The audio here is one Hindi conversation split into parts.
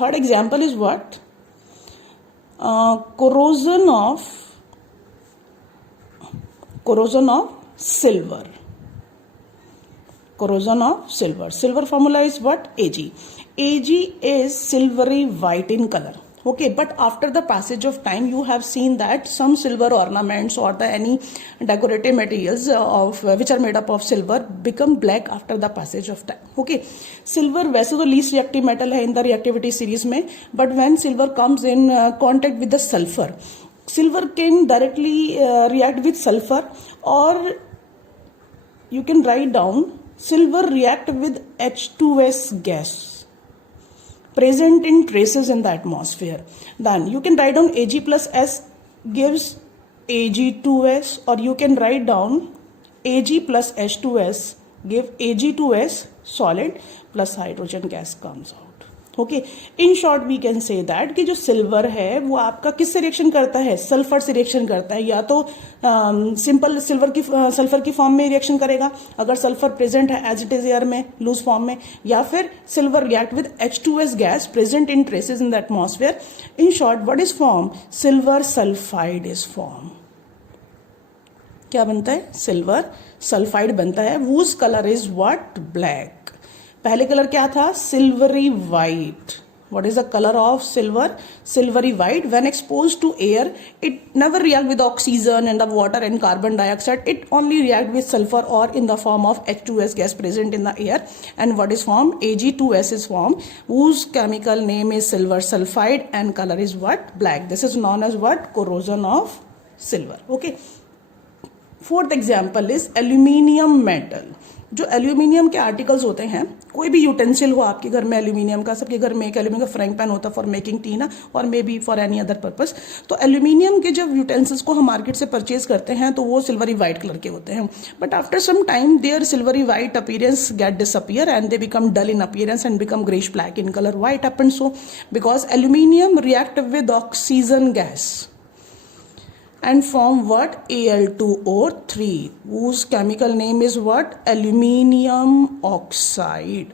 Third example is what? corrosion of silver. Corrosion of silver. Silver formula is what? Ag. Ag is silvery white in color. Okay, but after the passage of time, you have seen that some silver ornaments or the any decorative materials of which are made up of silver become black after the passage of time. Okay, silver वैसे तो least reactive metal है in the reactivity series में, but when silver comes in contact with the sulfur, silver can directly react with sulfur, or you can write down silver react with H2S gas present in traces in the atmosphere. Then you can write down Ag plus S gives Ag2S, or you can write down Ag plus H2S give Ag2S solid plus hydrogen gas comes out. Okay, in short we can say that कि जो सिल्वर है वो आपका किससे रिएक्शन करता है? सल्फर से रिएक्शन करता है। या तो सिंपल सल्फर की फॉर्म में रिएक्शन करेगा अगर सल्फर प्रेजेंट है एज इट इज एयर में लूज फॉर्म में, या फिर silver react with H2S gas present in traces in the atmosphere. In short what is form? Silver sulphide is form. क्या बनता है? सिल्वर सल्फाइड बनता है। Whose colour is what? Black. पहले कलर क्या था? Silvery white. What is the color of silver? Silvery white. When exposed to air, it never react with oxygen and the water and carbon dioxide. It only react with sulfur or in the form of H2S gas present in the air. And what is formed? Ag2S is formed, whose chemical name is silver sulfide and color is what? Black. This is known as what? Corrosion of silver. Okay. Fourth example is aluminium metal. जो एल्यूमिनियम के आर्टिकल्स होते हैं, कोई भी यूटेंसिल हो आपके घर में एल्यूमिनियम का, सबके घर में एक एल्यूमिनियम का फ्राइंग पैन होता है फॉर मेकिंग टी ना, और may be for any other purpose. तो एल्यूमिनियम के जब यूटेंसिल्स को हम मार्केट से परचेज करते हैं तो वो सिल्वरी वाइट कलर के होते हैं, but after some time there silvery white appearance get disappear and they become dull in appearance and become greyish black in colour. Why it happens so because aluminium react with oxygen gas and form what? Al2O3, whose chemical name is what? Aluminium oxide.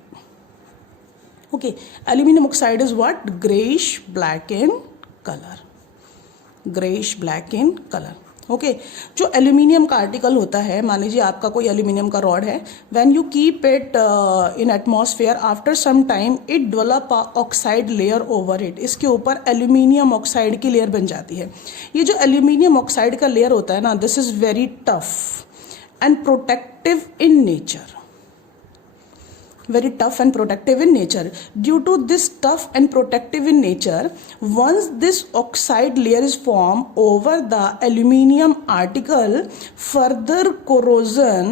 Okay, aluminium oxide is what? Grayish black in color. Grayish black in color. Okay, जो एल्यूमिनियम का आर्टिकल होता है, मान लीजिए आपका कोई एल्यूमिनियम का रॉड है, when you keep it in atmosphere after some time it develop oxide layer over it. इसके ऊपर एल्यूमिनियम ऑक्साइड की लेयर बन जाती है। ये जो एल्यूमिनियम ऑक्साइड का लेयर होता है ना, this is very tough and protective in nature. Very tough and protective in nature. Due to this tough and protective in nature, once this oxide layer is formed over the aluminium article, further corrosion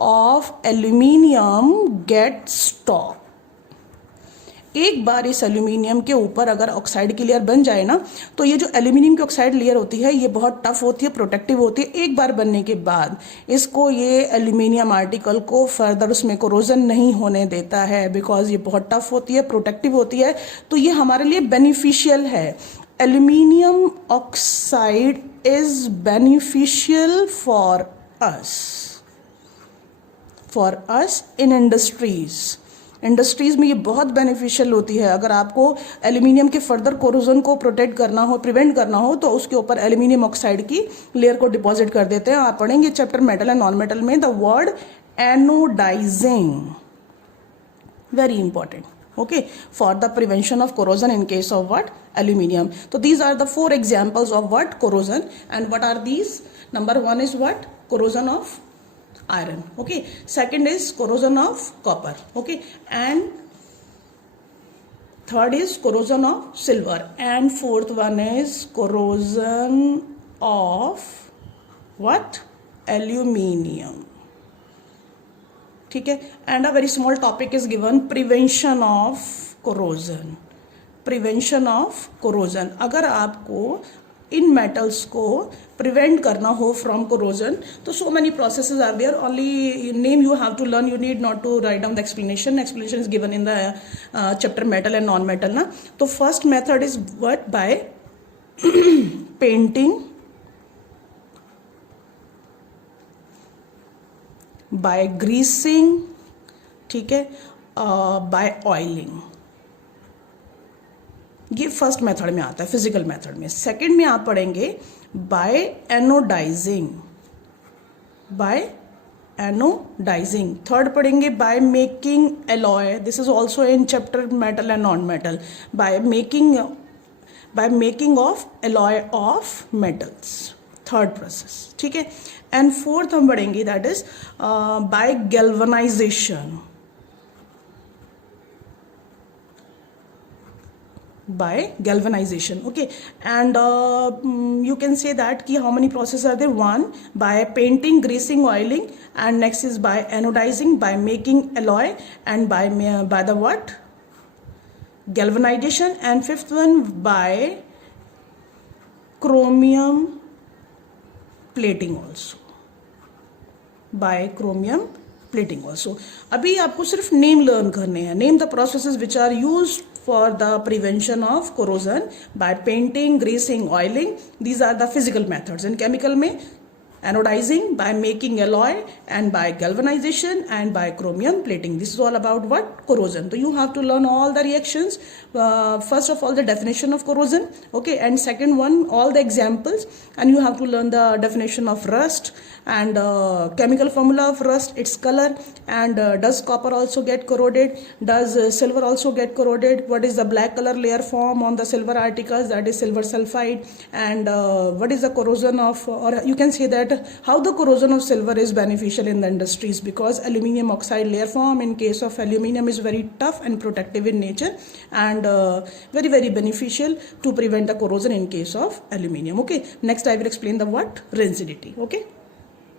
of aluminium gets stopped. एक बार इस एल्यूमिनियम के ऊपर अगर ऑक्साइड की लेयर बन जाए ना, तो ये जो एल्यूमिनियम की ऑक्साइड लेयर होती है ये बहुत टफ होती है, प्रोटेक्टिव होती है। एक बार बनने के बाद इसको ये एल्यूमिनियम आर्टिकल को फर्दर उसमें कोरोजन नहीं होने देता है, बिकॉज ये बहुत टफ होती है, प्रोटेक्टिव होती है, तो ये हमारे लिए बेनिफिशियल है। Aluminium oxide is beneficial for us in industries में ये बहुत बेनिफिशियल होती है। अगर आपको एल्यूमिनियम के फर्दर कोरोजन को प्रोटेक्ट करना हो, प्रिवेंट करना हो, तो उसके ऊपर एल्यूमिनियम ऑक्साइड की लेयर को डिपॉजिट कर देते हैं। आप पढ़ेंगे chapter metal and non metal में the word anodising, very important, okay, for the prevention of corrosion in case of what? Aluminium. So these are the 4 examples of what? Corrosion. And what are these? Number 1 is what? Corrosion of iron. Okay. Second is corrosion of copper. Okay. And third is corrosion of silver. And fourth one is corrosion of what? Aluminium. ठीक है. And a very small topic is given, prevention of corrosion. Prevention of corrosion. अगर आपको इन मेटल्स को प्रिवेंट करना हो फ्रॉम कोरोजन, तो so many processes are there, only name you have to learn, you need not to write down the explanation is given in the chapter metal and non metal ना. तो first method is what? By painting, by greasing, ठीक है, बाय ऑयलिंग, ये फर्स्ट मेथड में आता है फिजिकल मेथड में। सेकंड में आप पढ़ेंगे by anodising, by anodising. Third पढ़ेंगे by making alloy, this is also in chapter metal and non metal, by making of alloy of metals, third process, ठीक है। एंड फोर्थ हम पढ़ेंगे that is by galvanisation, by galvanization, okay. And you can say that ki how many processes are there? One by painting, greasing, oiling, and next is by anodizing, by making alloy, and by the what? Galvanization. And fifth one by chromium plating also, by chromium plating also. अभी आपको सिर्फ नेम लर्न करने हैं, name the processes which are used for the prevention of corrosion by painting, greasing, oiling. These are the physical methods. In chemical में anodizing, by making alloy, and by galvanization, and by chromium plating. This is all about what? Corrosion. So you have to learn all the reactions. First of all, the definition of corrosion, okay, and second one, all the examples, and you have to learn the definition of rust and chemical formula of rust, its color, and does copper also get corroded? Does silver also get corroded? What is the black color layer form on the silver articles? That is silver sulfide. And what is the corrosion of, or you can say that how the corrosion of silver is beneficial in the industries, because aluminium oxide layer form in case of aluminium is very tough and protective in nature, and very very beneficial to prevent the corrosion in case of aluminium, okay. Next I will explain the what? Rancidity, okay.